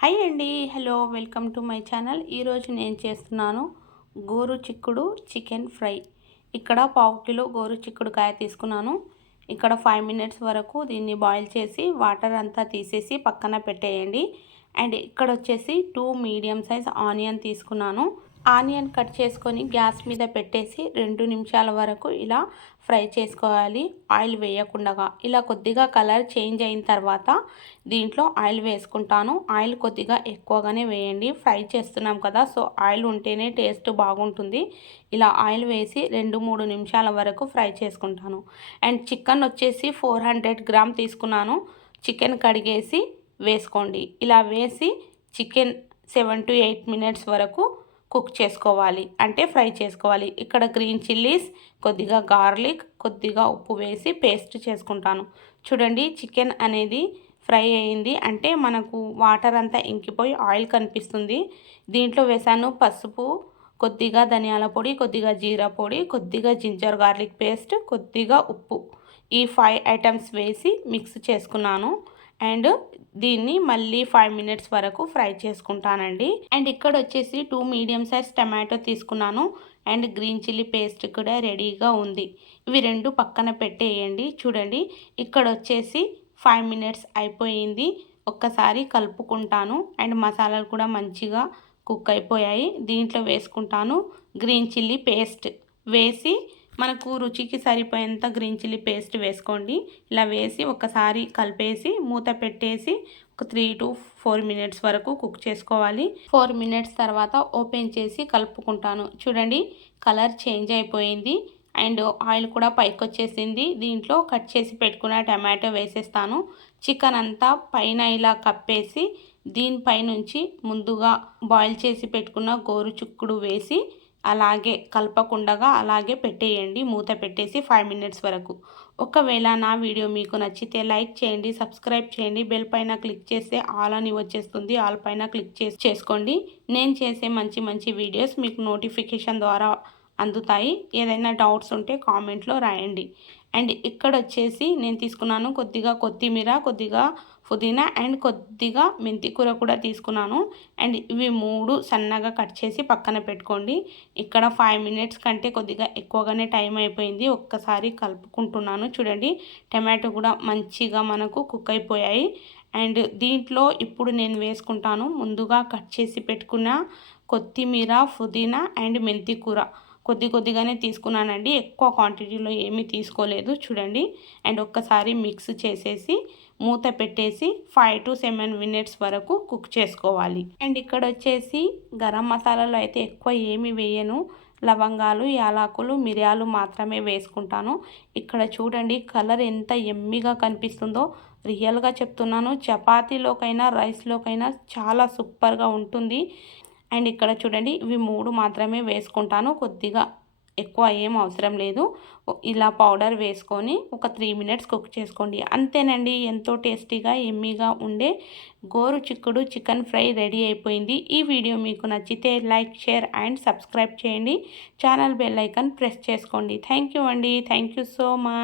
Hi అండి. Hello welcome to my channel. ఈరోజు నేను చేస్తున్నాను గోరు చిక్కుడు చికెన్ ఫ్రై. ఇక్కడ పావు కిలో గోరు చిక్కుడుకాయ తీసుకున్నాను. ఇక్కడ ఫైవ్ మినిట్స్ వరకు దీన్ని బాయిల్ చేసి వాటర్ అంతా తీసేసి పక్కన పెట్టేయండి. అండ్ ఇక్కడ వచ్చేసి టూ మీడియం సైజ్ ఆనియన్ తీసుకున్నాను. ఆనియన్ కట్ చేసుకొని గ్యాస్ మీద పెట్టేసి రెండు నిమిషాల వరకు ఇలా ఫ్రై చేసుకోవాలి. ఆయిల్ వేయకుండా ఇలా కొద్దిగా కలర్ చేంజ్ అయిన తర్వాత దీంట్లో ఆయిల్ వేసుకుంటాను. ఆయిల్ కొద్దిగా ఎక్కువగానే వేయండి. ఫ్రై చేస్తున్నాం కదా సో ఆయిల్ ఉంటేనే టేస్ట్ బాగుంటుంది. ఇలా ఆయిల్ వేసి రెండు మూడు నిమిషాల వరకు ఫ్రై చేసుకుంటాను. అండ్ చికెన్ వచ్చేసి ఫోర్ హండ్రెడ్ గ్రామ్ తీసుకున్నాను. చికెన్ కడిగేసి వేసుకోండి. ఇలా వేసి chicken seven to eight minutes వరకు కుక్ చేసుకోవాలి. అంటే ఫ్రై చేసుకోవాలి. ఇక్కడ గ్రీన్ చిల్లీస్ కొద్దిగా గార్లిక్ కొద్దిగా ఉప్పు వేసి పేస్ట్ చేసుకుంటాను. చూడండి చికెన్ అనేది ఫ్రై అయింది. అంటే మనకు వాటర్ అంతా ఇంకిపోయి ఆయిల్ కనిపిస్తుంది. దీంట్లో వేసాను పసుపు కొద్దిగా ధనియాల పొడి కొద్దిగా జీరా పొడి కొద్దిగా జింజర్ గార్లిక్ పేస్ట్ కొద్దిగా ఉప్పు. ఈ ఫైవ్ ఐటమ్స్ వేసి మిక్స్ చేసుకున్నాను. అండ్ దీన్ని మళ్ళీ ఫైవ్ మినిట్స్ వరకు ఫ్రై చేసుకుంటానండి. అండ్ ఇక్కడ వచ్చేసి టూ మీడియం సైజ్ టమాటో తీసుకున్నాను. అండ్ గ్రీన్ చిల్లీ పేస్ట్ కూడా రెడీగా ఉంది. ఇవి రెండు పక్కన పెట్టేయండి. చూడండి ఇక్కడ వచ్చేసి ఫైవ్ మినిట్స్ అయిపోయింది. ఒక్కసారి కలుపుకుంటాను. అండ్ మసాలాలు కూడా మంచిగా కుక్ అయిపోయాయి. దీంట్లో వేసుకుంటాను గ్రీన్ చిల్లీ పేస్ట్ వేసి మనకు రుచికి సరిపోయేంత గ్రీన్ చిల్లీ పేస్ట్ వేసుకోండి. ఇలా వేసి ఒకసారి కలిపేసి మూత పెట్టేసి ఒక త్రీ టు ఫోర్ మినిట్స్ వరకు కుక్ చేసుకోవాలి. ఫోర్ మినిట్స్ తర్వాత ఓపెన్ చేసి కలుపుకుంటాను. చూడండి కలర్ చేంజ్ అయిపోయింది. అండ్ ఆయిల్ కూడా పైకి వచ్చేసింది. దీంట్లో కట్ చేసి పెట్టుకున్న టమాటో వేసేస్తాను. చికెన్ అంతా పైన ఇలా కప్పేసి దీనిపై నుంచి ముందుగా బాయిల్ చేసి పెట్టుకున్న గోరు చుక్కుడు వేసి అలాగే కలపకుండగా అలాగే పెట్టేయండి. మూత పెట్టేసి ఫైవ్ మినిట్స్ వరకు. ఒకవేళ నా వీడియో మీకు నచ్చితే లైక్ చేయండి సబ్స్క్రైబ్ చేయండి. బెల్ పైన క్లిక్ చేస్తే ఆల్ అని వచ్చేస్తుంది. ఆల్ పైన క్లిక్ చేసి చేసుకోండి. నేను చేసే మంచి మంచి వీడియోస్ మీకు నోటిఫికేషన్ ద్వారా అందుతాయి. ఏదైనా డౌట్స్ ఉంటే కామెంట్లో రాయండి. అండ్ ఇక్కడ వచ్చేసి నేను తీసుకున్నాను కొద్దిగా కొత్తిమీర కొద్దిగా పుదీనా అండ్ కొద్దిగా మెంతి కూర కూడా తీసుకున్నాను. అండ్ ఇవి మూడు సన్నగా కట్ చేసి పక్కన పెట్టుకోండి. ఇక్కడ ఫైవ్ మినిట్స్ కంటే కొద్దిగా ఎక్కువగానే టైం అయిపోయింది. ఒక్కసారి కలుపుకుంటున్నాను. చూడండి టమాటో కూడా మంచిగా మనకు కుక్ అయిపోయాయి. అండ్ దీంట్లో ఇప్పుడు నేను వేసుకుంటాను ముందుగా కట్ చేసి పెట్టుకున్న కొత్తిమీర పుదీనా అండ్ మెంతికూర కొద్ది కొద్దిగానే తీసుకున్నానండి. ఎక్కువ క్వాంటిటీలో ఏమీ తీసుకోలేదు. చూడండి. అండ్ ఒక్కసారి మిక్స్ చేసేసి మూత పెట్టేసి ఫైవ్ టు సెవెన్ మినిట్స్ వరకు కుక్ చేసుకోవాలి. అండ్ ఇక్కడ వచ్చేసి గరం మసాలాలో అయితే ఎక్కువ ఏమి వేయను. లవంగాలు యాలకులు మిరియాలు మాత్రమే వేసుకుంటాను. ఇక్కడ చూడండి కలర్ ఎంత ఎమ్మిగా కనిపిస్తుందో. రియల్గా చెప్తున్నాను చపాతీలోకైనా రైస్లోకైనా చాలా సూపర్గా ఉంటుంది. అండ్ ఇక్కడ చూడండి ఇవి మూడు మాత్రమే వేసుకుంటాను. కొద్దిగా ఎక్కువ ఏం అవసరం లేదు. ఇలా పౌడర్ వేసుకొని ఒక త్రీ మినిట్స్ కుక్ చేసుకోండి. అంతేనండి ఎంతో టేస్టీగా ఎమ్మీగా ఉండే గోరు చిక్కుడు చికెన్ ఫ్రై రెడీ అయిపోయింది. ఈ వీడియో మీకు నచ్చితే లైక్ షేర్ అండ్ సబ్స్క్రైబ్ చేయండి. ఛానల్ బెల్ ఐకాన్ ప్రెస్ చేసుకోండి. థ్యాంక్ యూ అండి. Thank you so much.